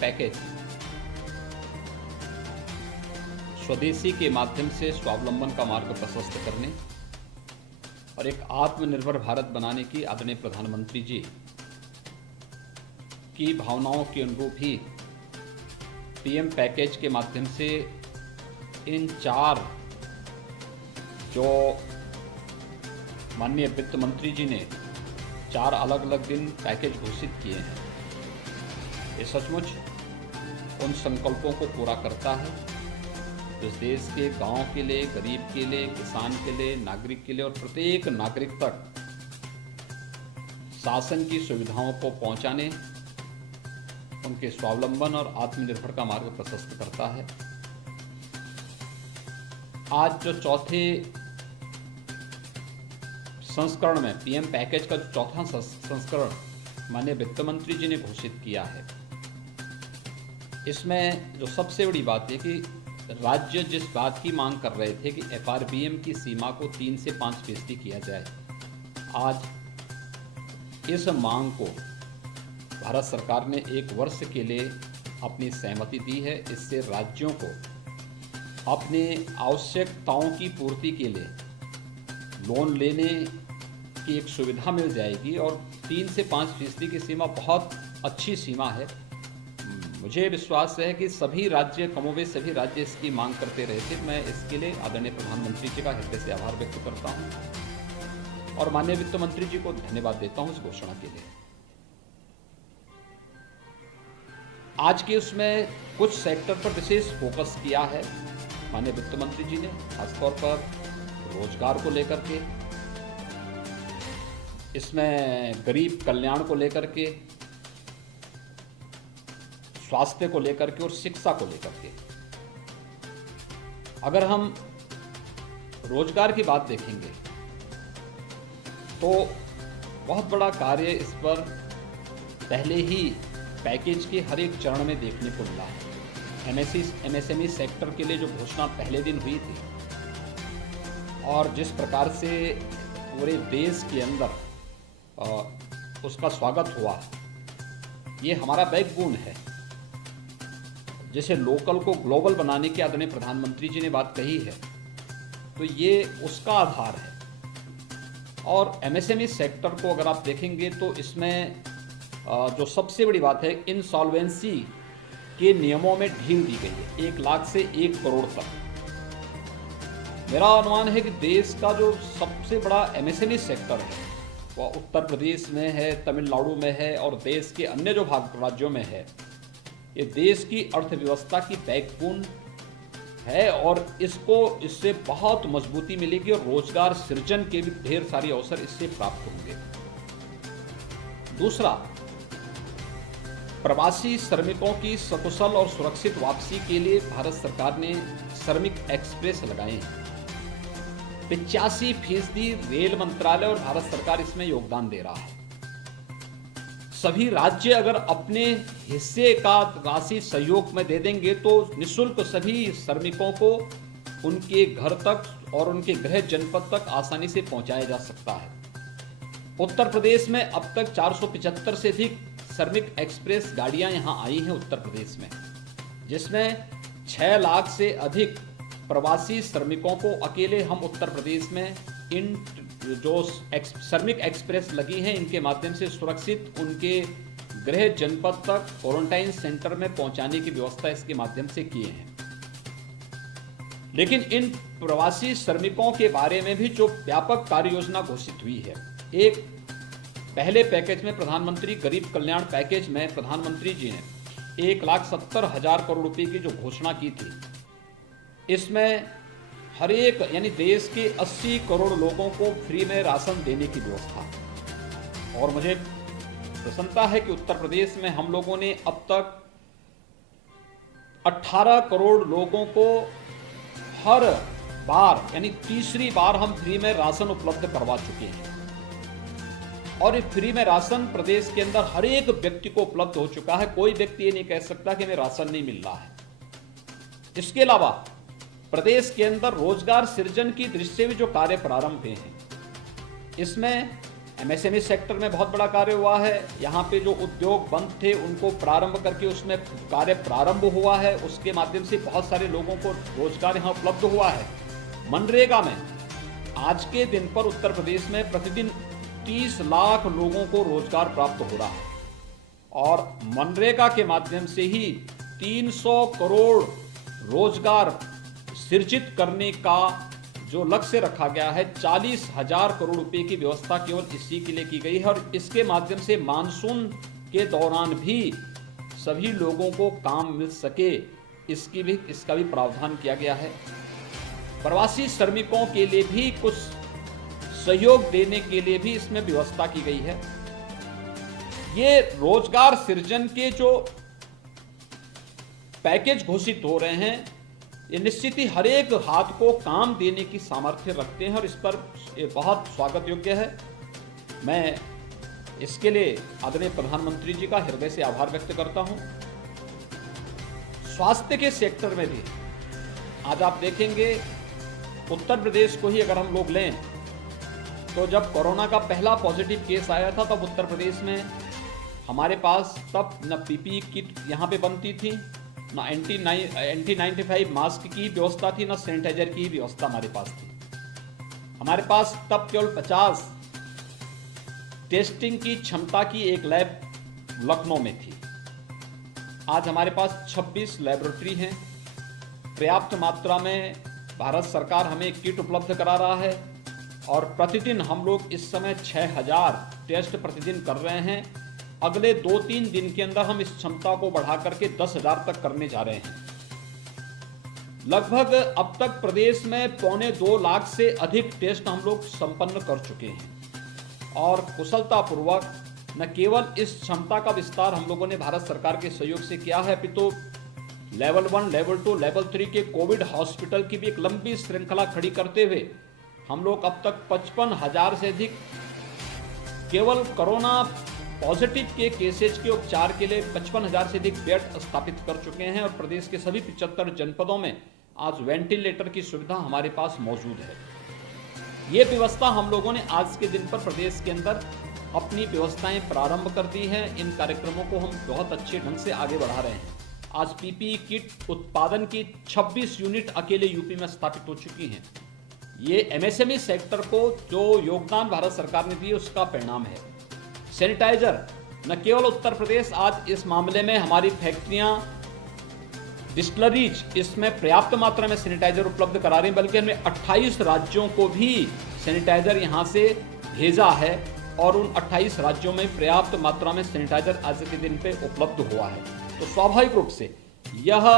Package स्वदेशी के माध्यम से स्वावलंबन का मार्ग प्रशस्त करने और एक आत्मनिर्भर भारत बनाने की आदरणीय प्रधानमंत्री जी की भावनाओं के अनुरूप ही पीएम पैकेज के माध्यम से इन 4 जो माननीय वित्त मंत्री जी ने 4 अलग अलग दिन पैकेज घोषित किए हैं, ये सचमुच उन संकल्पों को पूरा करता है जो देश के गांव के लिए, गरीब के लिए, किसान के लिए, नागरिक के लिए और प्रत्येक नागरिक तक शासन की सुविधाओं को पहुंचाने, उनके स्वावलंबन और आत्मनिर्भर का मार्ग प्रशस्त करता है। आज जो चौथे संस्करण में पीएम पैकेज का जो चौथा संस्करण माननीय वित्त मंत्री जी ने घोषित किया है, इसमें जो सबसे बड़ी बात है कि राज्य जिस बात की मांग कर रहे थे कि एफआरबीएम की सीमा को 3 से 5% किया जाए, आज इस मांग को भारत सरकार ने 1 वर्ष के लिए अपनी सहमति दी है। इससे राज्यों को अपने आवश्यकताओं की पूर्ति के लिए लोन लेने की एक सुविधा मिल जाएगी और 3 से 5% की सीमा बहुत अच्छी सीमा है। मुझे विश्वास है कि सभी राज्य, कमोबेश सभी राज्य इसकी मांग करते रहे थे। मैं इसके लिए आदरणीय प्रधानमंत्री जी का हृदय से आभार व्यक्त करता हूं और माननीय वित्त मंत्री जी को धन्यवाद देता हूं इस घोषणा के लिए। आज के उसमें कुछ सेक्टर पर विशेष फोकस किया है माननीय वित्त मंत्री जी ने, खासतौर पर रोजगार को लेकर के, इसमें गरीब कल्याण को लेकर के, स्वास्थ्य को लेकर के और शिक्षा को लेकर के। अगर हम रोजगार की बात देखेंगे तो बहुत बड़ा कार्य इस पर पहले ही पैकेज के हर एक चरण में देखने को मिला है। एमएसएमई सेक्टर के लिए जो घोषणा पहले दिन हुई थी और जिस प्रकार से पूरे देश के अंदर उसका स्वागत हुआ, ये हमारा बैकबोन है। जैसे लोकल को ग्लोबल बनाने की आदरणीय प्रधानमंत्री जी ने बात कही है, तो ये उसका आधार है। और एमएसएमई सेक्टर को अगर आप देखेंगे तो इसमें जो सबसे बड़ी बात है, इंसॉल्वेंसी के नियमों में ढील दी गई है 1 लाख से 1 करोड़ तक। मेरा अनुमान है कि देश का जो सबसे बड़ा एमएसएमई सेक्टर है वह उत्तर प्रदेश में है, तमिलनाडु में है और देश के अन्य जो राज्यों में है। ये देश की अर्थव्यवस्था की बैकबोन है और इससे बहुत मजबूती मिलेगी और रोजगार सृजन के भी ढेर सारे अवसर इससे प्राप्त होंगे। दूसरा, प्रवासी श्रमिकों की सकुशल और सुरक्षित वापसी के लिए भारत सरकार ने श्रमिक एक्सप्रेस लगाए हैं। 85% रेल मंत्रालय और भारत सरकार इसमें योगदान दे रहा है। सभी राज्य अगर अपने हिस्से का राशि सहयोग में दे देंगे तो निःशुल्क सभी श्रमिकों को उनके घर तक और उनके गृह जनपद तक आसानी से पहुंचाया जा सकता है। उत्तर प्रदेश में अब तक 475 से अधिक श्रमिक एक्सप्रेस गाड़ियां यहां आई हैं उत्तर प्रदेश में, जिसमें 6 लाख से अधिक प्रवासी श्रमिकों को अकेले हम उत्तर प्रदेश में इन जो श्रमिक एक्सप्रेस लगी हैं इनके माध्यम से सुरक्षित उनके गृह जनपद तक क्वारंटाइन सेंटर में पहुंचाने की व्यवस्था इसके माध्यम से किए हैं। लेकिन इन प्रवासी श्रमिकों के बारे में भी जो व्यापक कार्य योजना घोषित हुई है, एक पहले पैकेज में प्रधानमंत्री गरीब कल्याण पैकेज में प्रधानमंत्री जी ने 1,70,000 करोड़ रुपए की जो घोषणा की थी, इसमें हर एक यानी देश के 80 करोड़ लोगों को फ्री में राशन देने की व्यवस्था। और मुझे प्रसन्नता है कि उत्तर प्रदेश में हम लोगों ने अब तक 18 करोड़ लोगों को हर बार यानी तीसरी बार हम फ्री में राशन उपलब्ध करवा चुके हैं। और ये फ्री में राशन प्रदेश के अंदर हर एक व्यक्ति को उपलब्ध हो चुका है। कोई व्यक्ति ये नहीं कह सकता कि हमें राशन नहीं मिल रहा है। इसके अलावा प्रदेश के अंदर रोजगार सृजन की दृष्टि से भी जो कार्य प्रारंभ हुए हैं, इसमें एमएसएमई सेक्टर में बहुत बड़ा कार्य हुआ है। यहाँ पे जो उद्योग बंद थे उनको प्रारंभ करके उसमें कार्य प्रारंभ हुआ है, उसके माध्यम से बहुत सारे लोगों को रोजगार यहाँ उपलब्ध हुआ है। मनरेगा में आज के दिन पर उत्तर प्रदेश में प्रतिदिन 30 लाख लोगों को रोजगार प्राप्त हो रहा है और मनरेगा के माध्यम से ही 300 करोड़ रोजगार सृजित करने का जो लक्ष्य रखा गया है, 40,000 करोड़ रुपए की व्यवस्था केवल इसी के लिए की गई है और इसके माध्यम से मानसून के दौरान भी सभी लोगों को काम मिल सके इसका भी प्रावधान किया गया है। प्रवासी श्रमिकों के लिए भी कुछ सहयोग देने के लिए भी इसमें व्यवस्था की गई है। ये रोजगार सृजन के जो पैकेज घोषित हो रहे हैं, ये निश्चित ही हर एक हाथ को काम देने की सामर्थ्य रखते हैं और इस पर ये बहुत स्वागत योग्य है। मैं इसके लिए आदरणीय प्रधानमंत्री जी का हृदय से आभार व्यक्त करता हूं। स्वास्थ्य के सेक्टर में भी आज आप देखेंगे, उत्तर प्रदेश को ही अगर हम लोग लें तो जब कोरोना का पहला पॉजिटिव केस आया था तब उत्तर प्रदेश में हमारे पास तब न पीपीई किट यहाँ पे बनती थी, ना N95 मास्क की व्यवस्था थी, ना सैनिटाइजर की व्यवस्था हमारे पास थी। हमारे पास तब केवल 50 टेस्टिंग की क्षमता की एक लैब लखनऊ में थी। आज हमारे पास 26 लैबोरेटरी हैं। पर्याप्त मात्रा में भारत सरकार हमें किट उपलब्ध करा रहा है और प्रतिदिन हम लोग इस समय 6000 टेस्ट प्रतिदिन कर रहे हैं। अगले 2-3 दिन के अंदर हम इस क्षमता को बढ़ा करके 10,000 तक करने जा रहे हैं। लगभग अब तक प्रदेश में 1.25 लाख से अधिक टेस्ट हम लोग संपन्न कर चुके हैं और कुशलतापूर्वक न केवल इस क्षमता का विस्तार हम लोगों ने भारत सरकार के सहयोग से किया है, अपितु लेवल 1, लेवल 2, लेवल 3 के कोविड हॉस्पिटल की भी एक लंबी श्रृंखला खड़ी करते हुए हम लोग अब तक 55,000 से अधिक केवल कोरोना पॉजिटिव के केसेज के उपचार के लिए 55,000 से अधिक बेड स्थापित कर चुके हैं और प्रदेश के सभी 75 जनपदों में आज वेंटिलेटर की सुविधा हमारे पास मौजूद है। ये व्यवस्था हम लोगों ने आज के दिन पर प्रदेश के अंदर अपनी व्यवस्थाएं प्रारंभ कर दी हैं। इन कार्यक्रमों को हम बहुत अच्छे ढंग से आगे बढ़ा रहे हैं। आज पीपीई किट उत्पादन की 26 यूनिट अकेले यूपी में स्थापित हो चुकी हैं। ये एमएसएमई सेक्टर को जो योगदान भारत सरकार ने दिए उसका परिणाम है। सैनिटाइजर न केवल उत्तर प्रदेश आज इस मामले में हमारी फैक्ट्रियां, डिस्टिलरीज इसमें पर्याप्त मात्रा में सैनिटाइजर उपलब्ध करा रही हैं, बल्कि हमने 28 राज्यों को भी सैनिटाइजर यहां से भेजा है और उन 28 राज्यों में पर्याप्त मात्रा में सैनिटाइजर आज के दिन पे उपलब्ध हुआ है। तो स्वाभाविक रूप से यह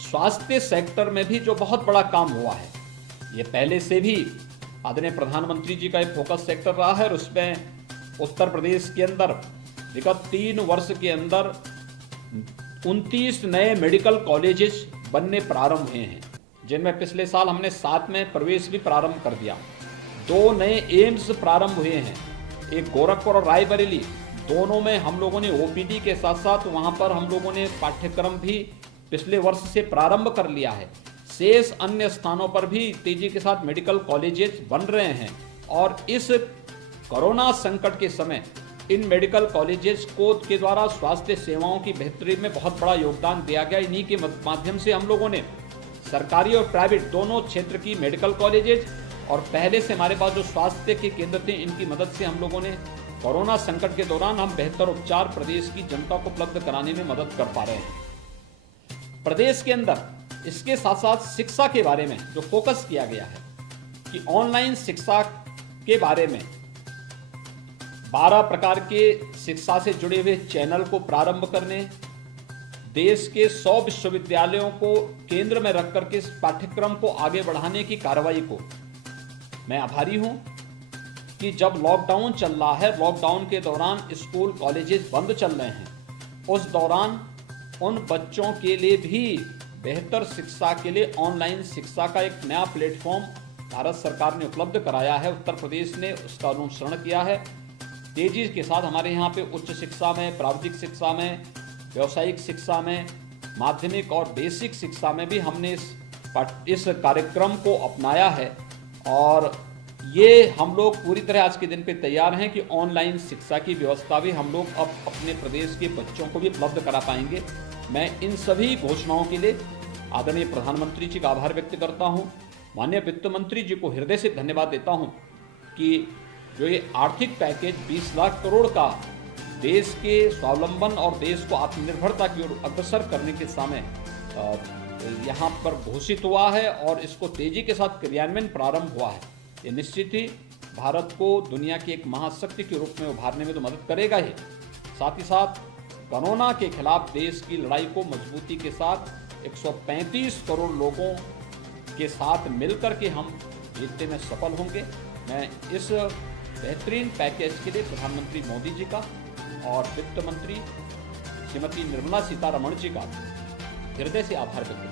स्वास्थ्य सेक्टर में भी जो बहुत बड़ा काम हुआ है, ये पहले से भी आदरणीय प्रधानमंत्री जी का एक फोकस सेक्टर रहा है और उसमें उत्तर प्रदेश के अंदर विगत 3 वर्ष के अंदर 29 नए मेडिकल कॉलेजेस बनने प्रारंभ हुए हैं, जिनमें पिछले साल हमने 7 में प्रवेश भी प्रारंभ कर दिया। 2 नए एम्स प्रारंभ हुए हैं, एक गोरखपुर और रायबरेली, दोनों में हम लोगों ने ओपीडी के साथ साथ वहां पर हम लोगों ने पाठ्यक्रम भी पिछले वर्ष से प्रारंभ कर लिया है। शेष अन्य स्थानों पर भी तेजी के साथ मेडिकल कॉलेजेस बन रहे हैं और इस कोरोना संकट के समय इन मेडिकल कॉलेजेस को के द्वारा स्वास्थ्य सेवाओं की बेहतरी में बहुत बड़ा योगदान दिया गया। इन्हीं के माध्यम से हम लोगों ने सरकारी और प्राइवेट दोनों क्षेत्र की मेडिकल कॉलेजेस और पहले से हमारे पास जो स्वास्थ्य के केंद्र थे, इनकी मदद से हम लोगों ने कोरोना संकट के दौरान हम बेहतर उपचार प्रदेश की जनता को उपलब्ध कराने में मदद कर पा रहे हैं। प्रदेश के अंदर इसके साथ साथ शिक्षा के बारे में जो फोकस किया गया है कि ऑनलाइन शिक्षा के बारे में 12 प्रकार के शिक्षा से जुड़े हुए चैनल को प्रारंभ करने, देश के 100 विश्वविद्यालयों को केंद्र में रख करके इस पाठ्यक्रम को आगे बढ़ाने की कार्रवाई को मैं आभारी हूं कि जब लॉकडाउन चल रहा है, लॉकडाउन के दौरान स्कूल कॉलेजेस बंद चल रहे हैं, उस दौरान उन बच्चों के लिए भी बेहतर शिक्षा के लिए ऑनलाइन शिक्षा का एक नया प्लेटफॉर्म भारत सरकार ने उपलब्ध कराया है। उत्तर प्रदेश ने उसका अनुसरण किया है। तेजी के साथ हमारे यहाँ पे उच्च शिक्षा में, प्राविधिक शिक्षा में, व्यावसायिक शिक्षा में, माध्यमिक और बेसिक शिक्षा में भी हमने इस कार्यक्रम को अपनाया है और ये हम लोग पूरी तरह आज के दिन पे तैयार हैं कि ऑनलाइन शिक्षा की व्यवस्था भी हम लोग अब अपने प्रदेश के बच्चों को भी उपलब्ध करा पाएंगे। मैं इन सभी घोषणाओं के लिए आदरणीय प्रधानमंत्री जी का आभार व्यक्त करता हूं, माननीय वित्त मंत्री जी को हृदय से धन्यवाद देता हूं कि जो ये आर्थिक पैकेज 20 लाख करोड़ का देश के स्वावलंबन और देश को आत्मनिर्भरता की ओर अग्रसर करने के समय यहाँ पर घोषित हुआ है और इसको तेजी के साथ क्रियान्वयन प्रारंभ हुआ है। ये निश्चित ही भारत को दुनिया की एक महाशक्ति के रूप में उभारने में तो मदद करेगा ही, साथ ही साथ कोरोना के खिलाफ देश की लड़ाई को मजबूती के साथ 135 करोड़ लोगों के साथ मिलकर के हम जीतने में सफल होंगे। मैं इस बेहतरीन पैकेज के लिए प्रधानमंत्री मोदी जी का और वित्त मंत्री श्रीमती निर्मला सीतारमण जी का हृदय से आभार व्यक्त